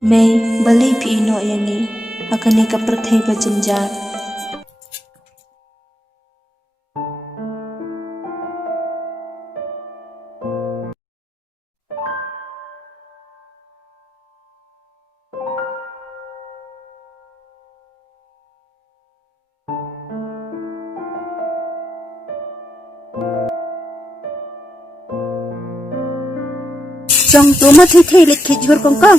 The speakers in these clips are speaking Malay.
May bali pino yani akani kaprathay bajinjar. Trong tố mất thi thi lịch khích hur con con.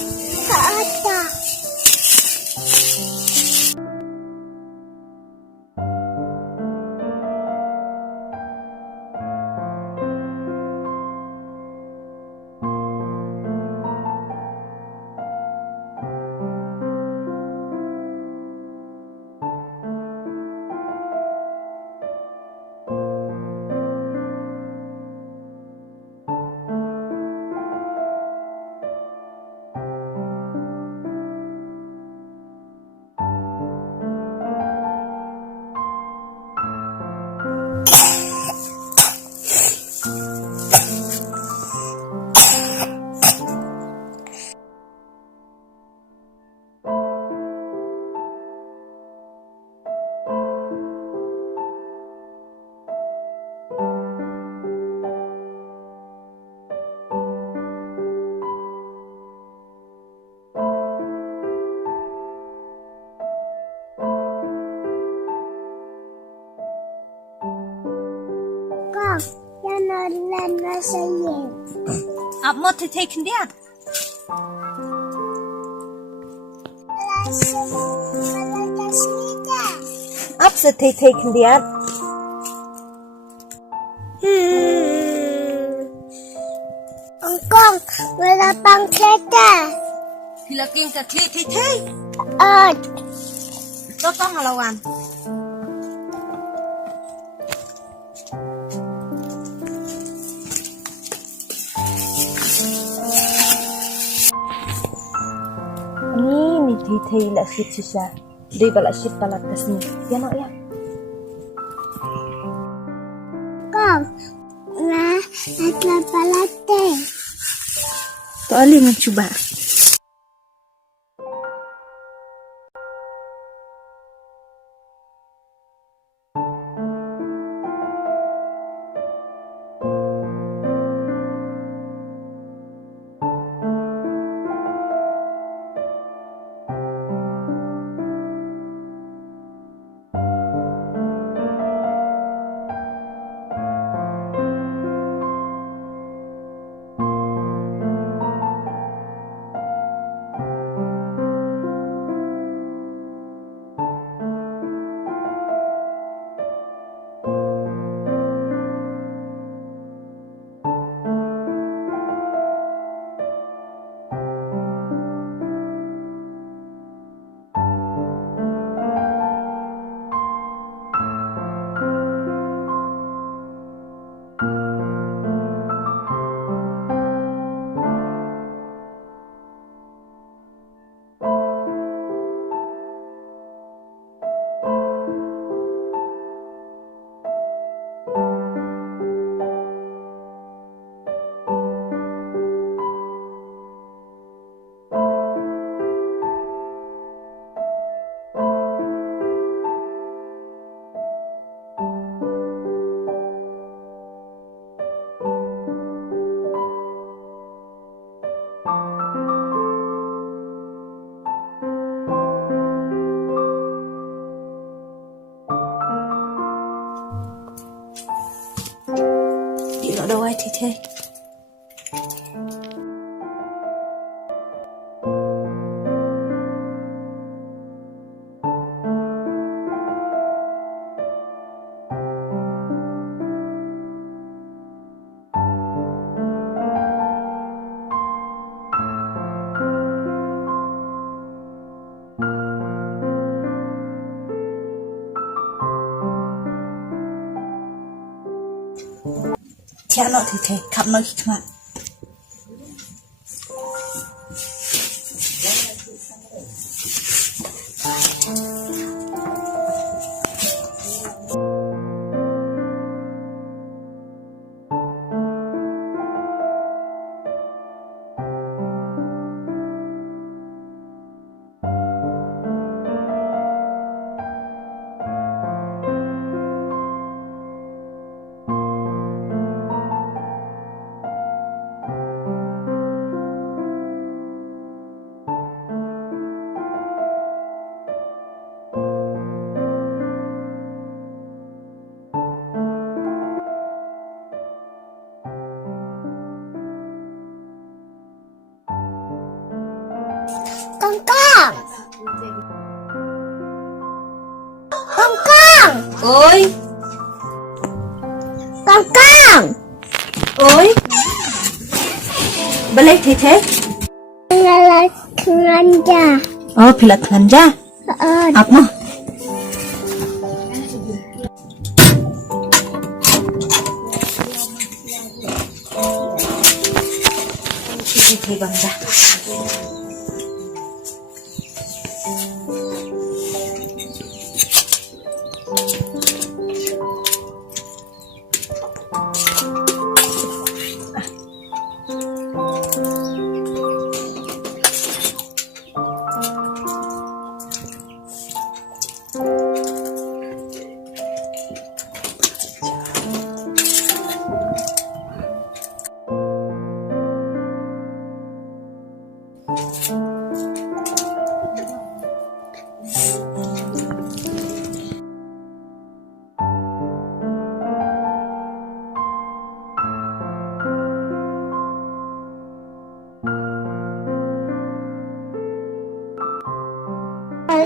Con, cho nó lên nó sẽ về. Một thi thi khinh điat. Ấp sẽ thi thi khinh điat. Con, wala pang keta. Hilaking ka thi thi thi. Totong halawan. Ni thi thi la sit sisa. Di bala sit palat kasni. Yan o yan. Con, na, natlapalate. To ali mencuba. Đi ở đâu ai thì thế. Theo nó thì thế, khắp nơi khi mà Con con. Con con. Ôi. Con con. Ôi. Balik thế. Là keranja. Oh, pilat belanja. Apa? Thế bằng ra.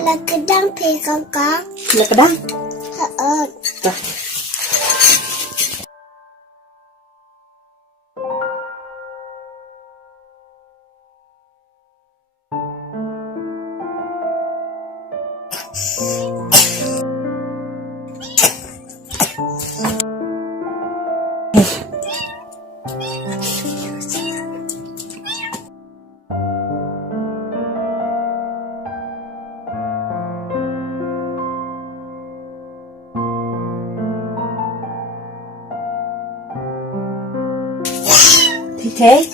Là kedang pi con con. Là cái đăng. Rồi. Thì thế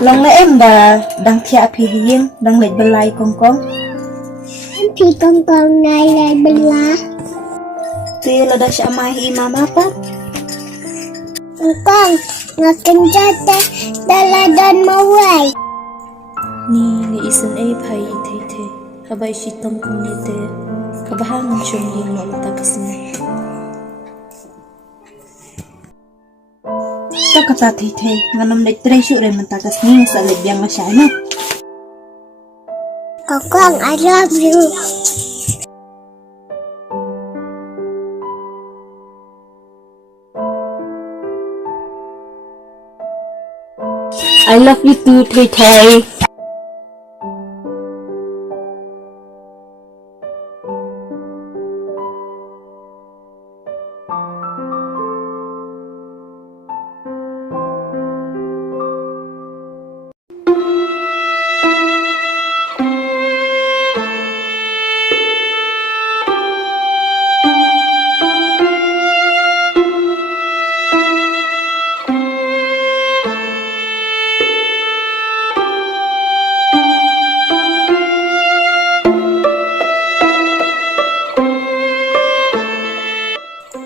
lòng là em đã đang thia phi hiên đang lệch belai con Pi con con này là bela. tuy là đã sẽ mai imam apa Con ngakin jata daladan mawai. ni isan ay phai the kabai shitam kum ni te kabahang chum ni no ta kasni ta kata the nganam le tre shu re manta kasni sa le biang ma shai na Con I love you. I love you too Thầy.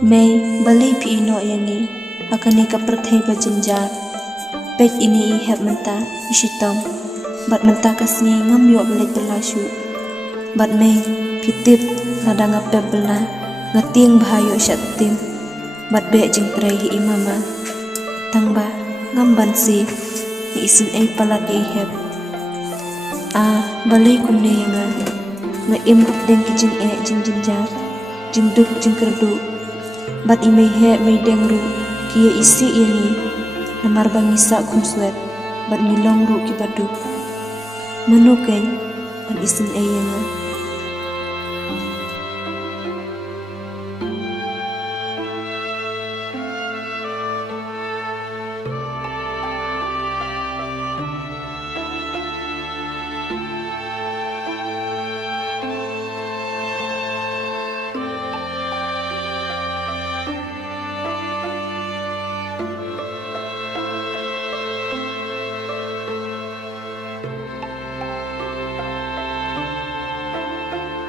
May bali pi ino yani akani ka prathai bajinja pek ini ihap menta isitam bat menta kasni ngam yo balik belashu bat may pitip nada ngape bela ngating bahayo syatim bat be jeng prehi imama tangba ngam bansi ni isin ay palat ihap bali kumne yanga nga imruk den kijing jing jinja jing duk jing kerdu bat imay he may dengru kia isi ini namar bangisa kumswet bat nilong ru ki badu menukay ban isin ayanga